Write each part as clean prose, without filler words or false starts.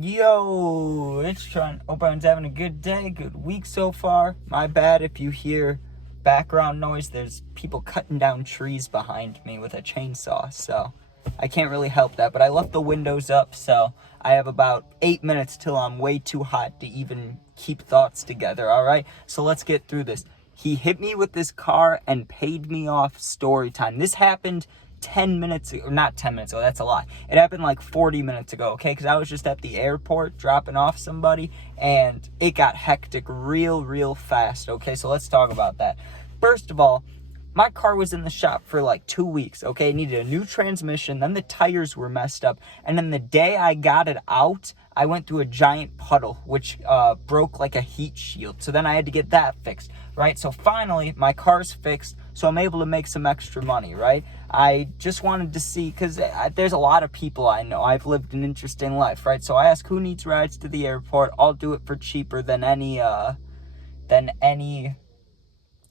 Yo, it's Trent. Hope everyone's having a good day, good week so far. My bad if you hear background noise. There's people cutting down trees behind me with a chainsaw, so I can't really help that. But I left the windows up, so I have about 8 minutes till I'm way too hot to even keep thoughts together, alright? So let's get through this. He hit me with this car and paid me off Storytime. This happened 10 minutes ago, not 10 minutes ago, that's a lot. It happened like 40 minutes ago, okay? Because I was just at the airport dropping off somebody, and it got hectic real fast, okay? So let's talk about that. First of all, my car was in the shop for like 2 weeks, okay? It needed a new transmission, then the tires were messed up, and then the day I got it out, I went through a giant puddle, which broke like a heat shield. So then I had to get that fixed, right? So finally, my car's fixed, so I'm able to make some extra money, right? I just wanted to see, because there's a lot of people I know. I've lived an interesting life, right? So I ask who needs rides to the airport. I'll do it for cheaper than any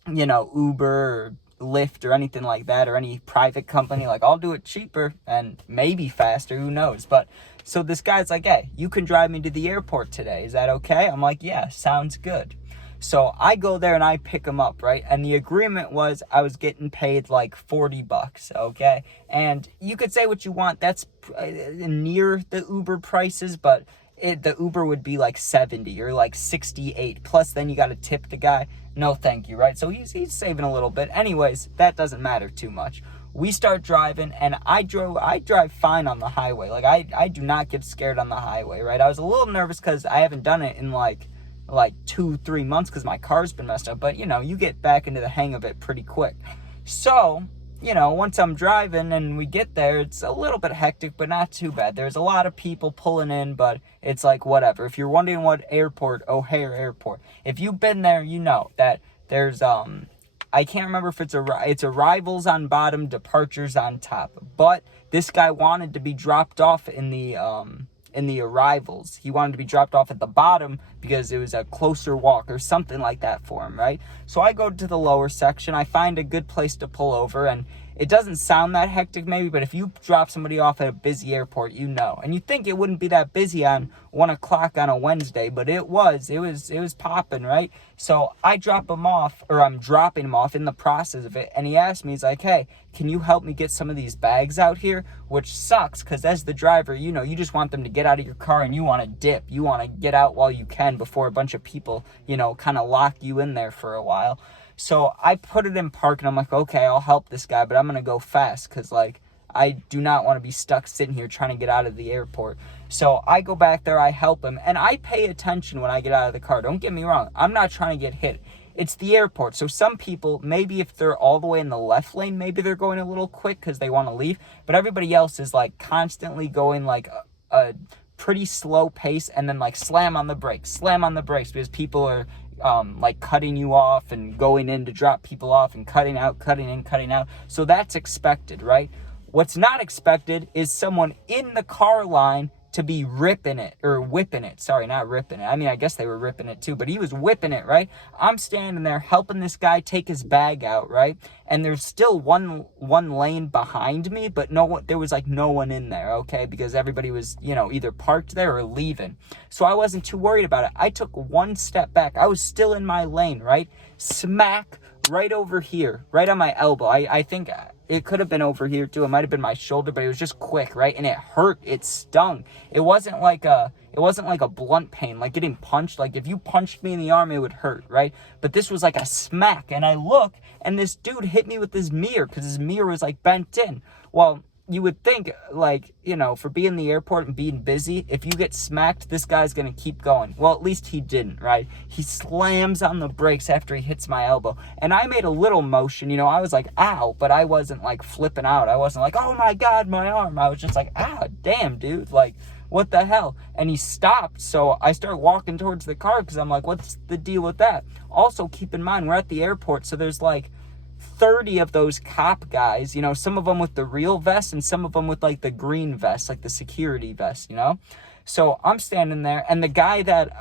Uber or Lyft or anything like that, or any private company. Like, I'll do it cheaper and maybe faster, who knows? But so this guy's like, hey, you can drive me to the airport today, is that okay? I'm like, yeah, sounds good. So I go there and I pick him up, right? And the agreement was I was getting paid like $40, okay? And you could say what you want, that's near the Uber prices, but the Uber would be like 70 or like 68, plus then you got to tip the guy. No thank you, right? So he's saving a little bit. Anyways, that doesn't matter too much. We start driving, and I drive fine on the highway. Like, I do not get scared on the highway, right? I was a little nervous because I haven't done it in like 2-3 months because my car's been messed up, but you get back into the hang of it pretty quick. So once I'm driving and we get there, it's a little bit hectic, but not too bad. There's a lot of people pulling in, but it's like whatever. If you're wondering what airport, O'Hare Airport, if you've been there, you know that there's I can't remember if it's arrivals on bottom, departures on top, but this guy wanted to be dropped off in the arrivals. He wanted to be dropped off at the bottom because it was a closer walk or something like that for him, right? So I go to the lower section. I find a good place to pull over, and it doesn't sound that hectic maybe, but if you drop somebody off at a busy airport, and you think it wouldn't be that busy on 1 o'clock on a Wednesday, but it was popping, right? So I drop him off, or I'm dropping him off in the process of it, and he asked me, he's like, hey, can you help me get some of these bags out here? Which sucks, because as the driver, you just want them to get out of your car and you want to dip. You want to get out while you can before a bunch of people, kind of lock you in there for a while. So I put it in park, and I'm like, okay, I'll help this guy, but I'm going to go fast because, I do not want to be stuck sitting here trying to get out of the airport. So I go back there, I help him, and I pay attention when I get out of the car. Don't get me wrong. I'm not trying to get hit. It's the airport. So some people, maybe if they're all the way in the left lane, maybe they're going a little quick because they want to leave. But everybody else is, constantly going, a pretty slow pace, and then, slam on the brakes because people are cutting you off and going in to drop people off and cutting out. So that's expected, right? What's not expected is someone in the car line to be ripping it, or whipping it. Sorry, not ripping it. I mean, I guess they were ripping it too, but he was whipping it, right? I'm standing there helping this guy take his bag out, right? And there's still one lane behind me, but there was no one in there, okay? Because everybody was, either parked there or leaving. So I wasn't too worried about it. I took one step back. I was still in my lane, right? Smack right over here, right on my elbow. I think it could have been over here too. It might have been my shoulder, but it was just quick, right? And it hurt. It stung. It wasn't like a blunt pain, like getting punched. Like if you punched me in the arm, it would hurt, right? But this was like a smack, and I look, and this dude hit me with his mirror because his mirror was bent in. Well, you would think, for being in the airport and being busy, if you get smacked, this guy's going to keep going. Well, at least he didn't, right? He slams on the brakes after he hits my elbow. And I made a little motion, I was like, ow, but I wasn't flipping out. I wasn't like, oh my God, my arm. I was just like, ah, damn, dude. What the hell? And he stopped, so I start walking towards the car because I'm like, what's the deal with that? Also, keep in mind, we're at the airport, so there's 30 of those cop guys, some of them with the real vest and some of them with the green vest, the security vest, So I'm standing there, and the guy that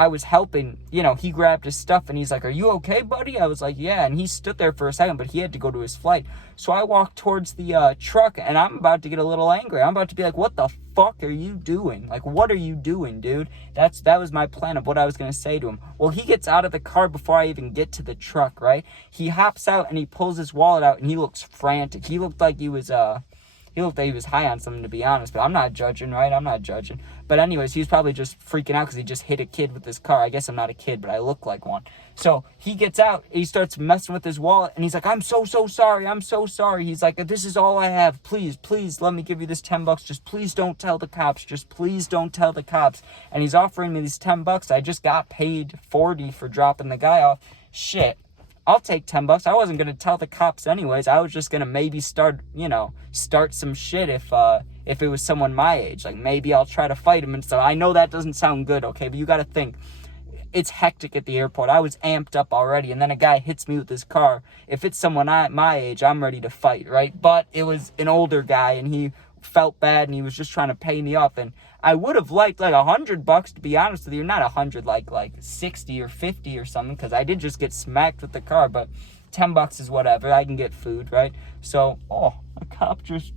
I was helping, he grabbed his stuff and he's like, "Are you okay, buddy?" I was like, "Yeah." And he stood there for a second, but he had to go to his flight. So I walked towards the truck, and I'm about to get a little angry. I'm about to be like, "What the fuck are you doing? Like, what are you doing, dude?" That was my plan of what I was going to say to him. Well, he gets out of the car before I even get to the truck, right? He hops out and he pulls his wallet out and he looks frantic. He looked like he was high on something, to be honest, but I'm not judging, right? I'm not judging. But anyways, he was probably just freaking out because he just hit a kid with his car. I guess I'm not a kid, but I look like one. So he gets out, he starts messing with his wallet, and he's like, "I'm so sorry. I'm so sorry." He's like, "This is all I have. Please, let me give you this $10. Just please don't tell the cops. Just please don't tell the cops." And he's offering me these $10. I just got paid $40 for dropping the guy off. Shit. I'll take $10. I wasn't gonna tell the cops anyways. I was just gonna maybe start some shit if it was someone my age. Like, maybe I'll try to fight him and stuff. I know that doesn't sound good, okay? But you gotta think, it's hectic at the airport. I was amped up already, and then a guy hits me with his car. If it's someone my age, I'm ready to fight, right? But it was an older guy, and he felt bad, and he was just trying to pay me off. And I would have liked like $100, to be honest with you. Not 100, like 60 or 50 or something, because I did just get smacked with the car. But $10 is whatever. I can get food, right? So, a cop just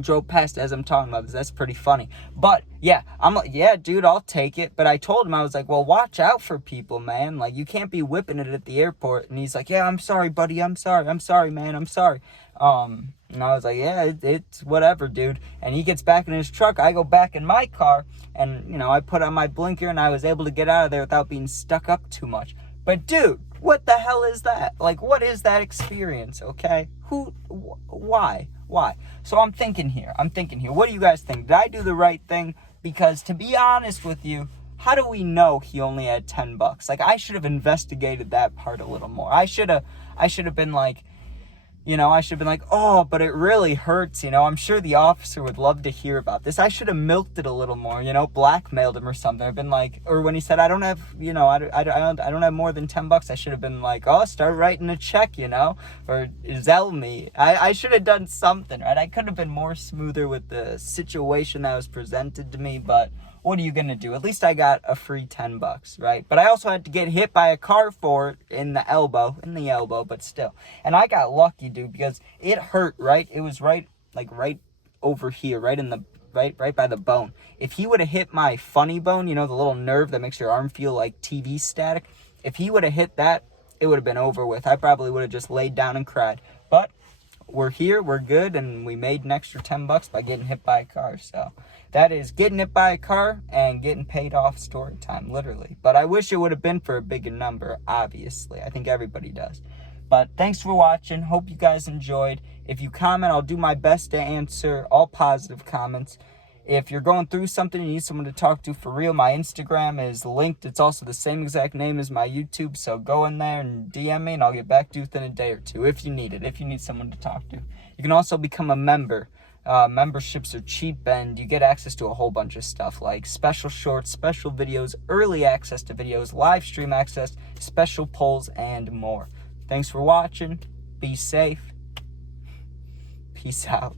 drove past as I'm talking about this. That's pretty funny. But yeah, I'm like, "Yeah, dude, I'll take it." But I told him, I was like, "Well, watch out for people, man. Like, you can't be whipping it at the airport." And he's like, "Yeah, I'm sorry, buddy. I'm sorry, man. I'm sorry." And I was like, "Yeah, it's whatever, dude." And he gets back in his truck. I go back in my car, and I put on my blinker, and I was able to get out of there without being stuck up too much. But dude, what the hell is that? Like, what is that experience? Okay, why? So I'm thinking here. What do you guys think? Did I do the right thing? Because to be honest with you, how do we know he only had $10? Like, I should have investigated that part a little more. I should have been like, "Oh, but it really hurts, I'm sure the officer would love to hear about this." I should have milked it a little more, blackmailed him or something. I've been like, or when he said, "I don't have, I don't have more than $10, I should have been like, "Oh, start writing a check, or Zelle me." I should have done something, right? I could have been more smoother with the situation that was presented to me, but what are you going to do? At least I got a free $10, right? But I also had to get hit by a car for it in the elbow, but still. And I got lucky, dude, because it hurt, right? It was right over here, right by the bone. If he would have hit my funny bone, the little nerve that makes your arm feel like TV static, if he would have hit that, it would have been over with. I probably would have just laid down and cried. But we're here, we're good, and we made an extra $10 by getting hit by a car. So that is getting hit by a car and getting paid off story time, literally. But I wish it would have been for a bigger number, obviously. I think everybody does. But thanks for watching. Hope you guys enjoyed. If you comment, I'll do my best to answer all positive comments. If you're going through something and you need someone to talk to for real, my Instagram is linked. It's also the same exact name as my YouTube. So go in there and DM me, and I'll get back to you within a day or two if you need it, if you need someone to talk to. You can also become a member. Memberships are cheap, and you get access to a whole bunch of stuff like special shorts, special videos, early access to videos, live stream access, special polls, and more. Thanks for watching. Be safe. Peace out.